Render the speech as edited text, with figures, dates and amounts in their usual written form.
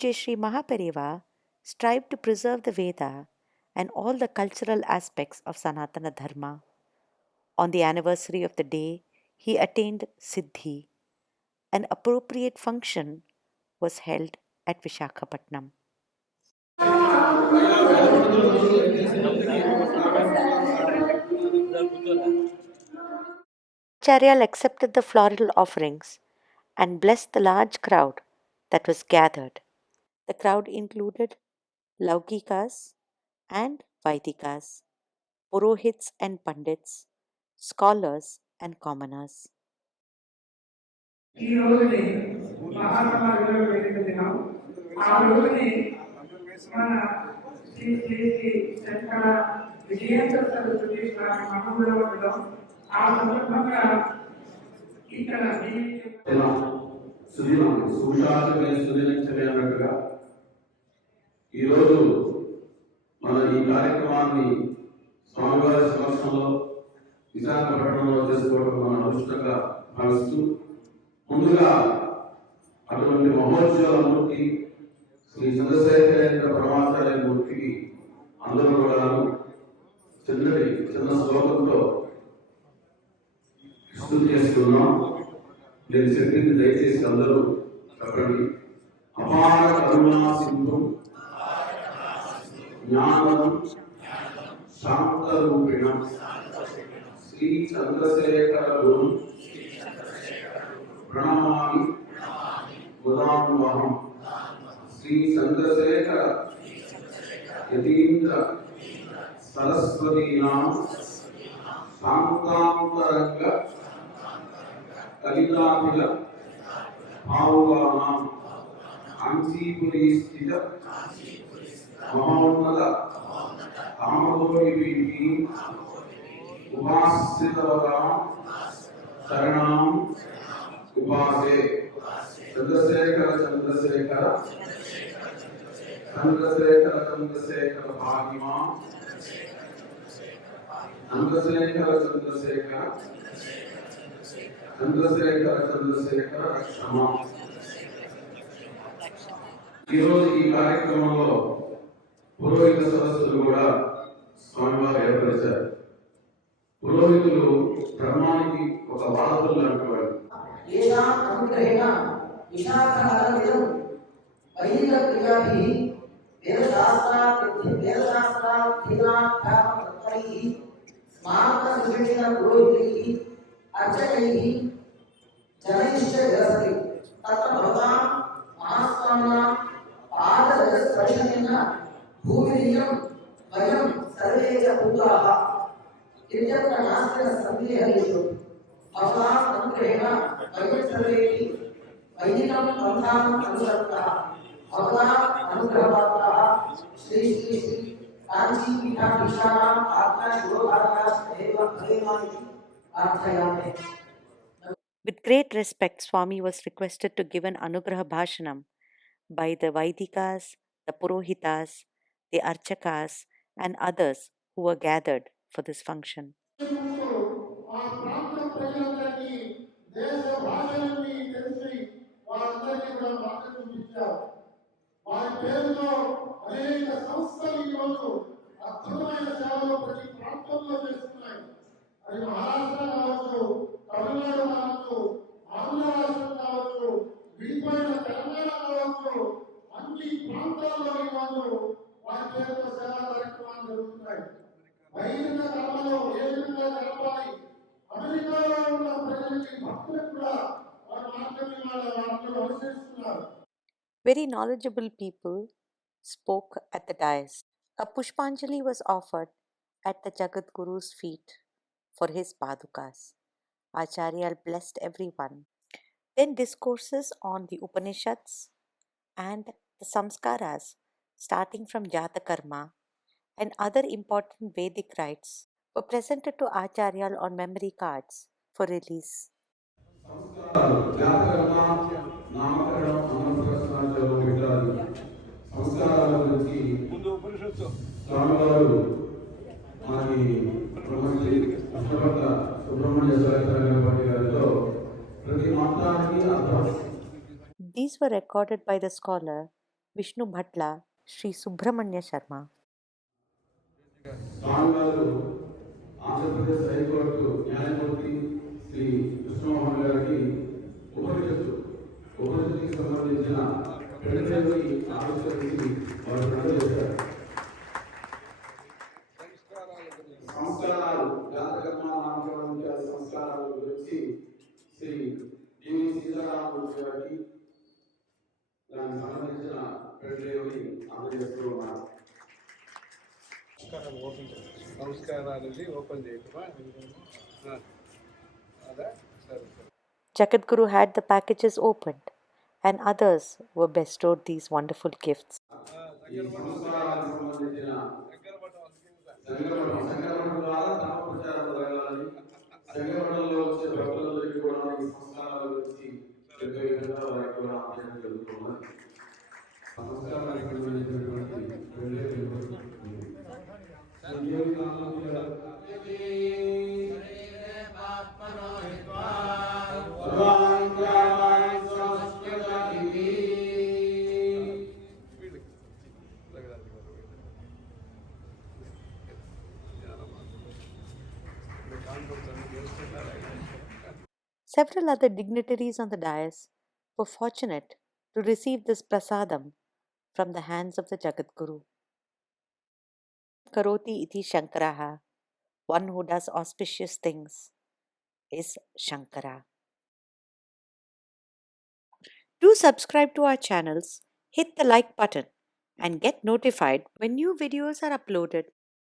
Sri Mahaperiyava strived to preserve the Veda and all the cultural aspects of Sanatana Dharma. On the anniversary of the day he attained Siddhi, an appropriate function was held at Vishakhapatnam. Acharyal accepted the floral offerings and blessed the large crowd that was gathered. The crowd included Laukikas and Vaidikas, Purohits and Pandits, scholars and commoners. ఈ రోజుని మహాసమాధిలో పెట్టిన దినం. ఆ రోజుని మన శ్రీ శ్రీ శ్రీ శంకర విజయేంద్ర సరస్వతి స్వామి మహమ్మలో ఉండడం. ఆ సందర్భంగా ఇక్కడ అన్నట్టుగా ఈరోజు మన ఈ కార్యక్రమాన్ని స్వామివారి సమక్షంలో విశాఖపట్నంలో చేసుకోవడం మన అదృష్టంగా భావిస్తూ ముందుగా అటువంటి మహోత్సవాల మూర్తి శ్రీ చంద్రశేఖరేంద్ర పరమాచార్య మూర్తికి అందరూ కూడా చిన్న శ్లోకంతో స్తుతి చేస్తున్నాం. నేను చెప్పింది దయచేసి అందరూ చెప్పండి. అపార కరుణా సింధు జ్ఞానం శాంత రూపిణ శ్రీ చంద్రశేఖర గురు ప్రణమామి గురాన్వహం శ్రీ చంద్రశేఖర యతీంద్ర సరస్వతీనాం శాంతాంతరంగ కలితాభిల భావుగానాం కాంచీపురీ స్థిత మహోన్నత కామగోడి వీటి ఉపాశ్రితవరా శరణాం ఉపాసే. చంద్రశేఖర చంద్రశేఖర చంద్రశేఖర చంద్రశేఖర భాగిమా చంద్రశేఖర చంద్రశేఖర చంద్రశేఖర చంద్రశేఖర రక్షమా. ఈరోజు ఈ కార్యక్రమంలో పురోహిత సదస్సులు కూడా స్వామివారు ఏర్పరిచారు. పురోహితులు ధర్మానికి ఒక వారధులు లాంటి వారు. భూమియం వయం సర్వే చ పూతాః ఇత్యత్ర నాస్తి సందేహేషు భగవాన్ అనుగ్రహేణ వయం సర్వేపి వైదికం పంథాం అనుసర్తః భగవాన్ అనుగ్రహపాత్రః శ్రీ శ్రీ శ్రీ కాంచీ పీఠాధీశానాం ఆజ్ఞా శిరోధారకాస్ భవేమాని ప్రార్థయామి. With great respect, Swami was requested to give an Anugraha Bhashanam by the Vaidikas, the Purohitas, the Archakas, and others who were gathered for this function. Very knowledgeable people spoke at the dais. A Pushpanjali was offered at the Jagadguru's feet for his padukas. Acharya blessed everyone. Then discourses on the Upanishads and the samskaras, starting from Jatakarma and other important Vedic rites, were presented to Acharya on memory cards for release. These were recorded by the scholar Vishnubhatla Subhramanya Sharma. స్వామివారు Andhra Pradesh high court న్యాయమూర్తి శ్రీ కృష్ణమోహన్ గారికి ఉపనిషత్తుకి సంబంధించిన పెళ్లి ఆవిష్కరించి వారు అందజేశారు. సంస్కారాలు జాతకర్మ నామకరణ సంస్కారాల గురించి శ్రీ సీతారామన్ గారికి దానికి సంబంధించిన పెళ్లి అందజేస్తూ ఉన్నారు. Jagadguru had the packages opened, and others were bestowed these wonderful gifts. Several other dignitaries on the dais were fortunate to receive this prasadam from the hands of the Jagadguru. Karoti iti Shankaraha, one who does auspicious things, is Shankara. Do subscribe to our channels, hit the like button, and get notified when new videos are uploaded.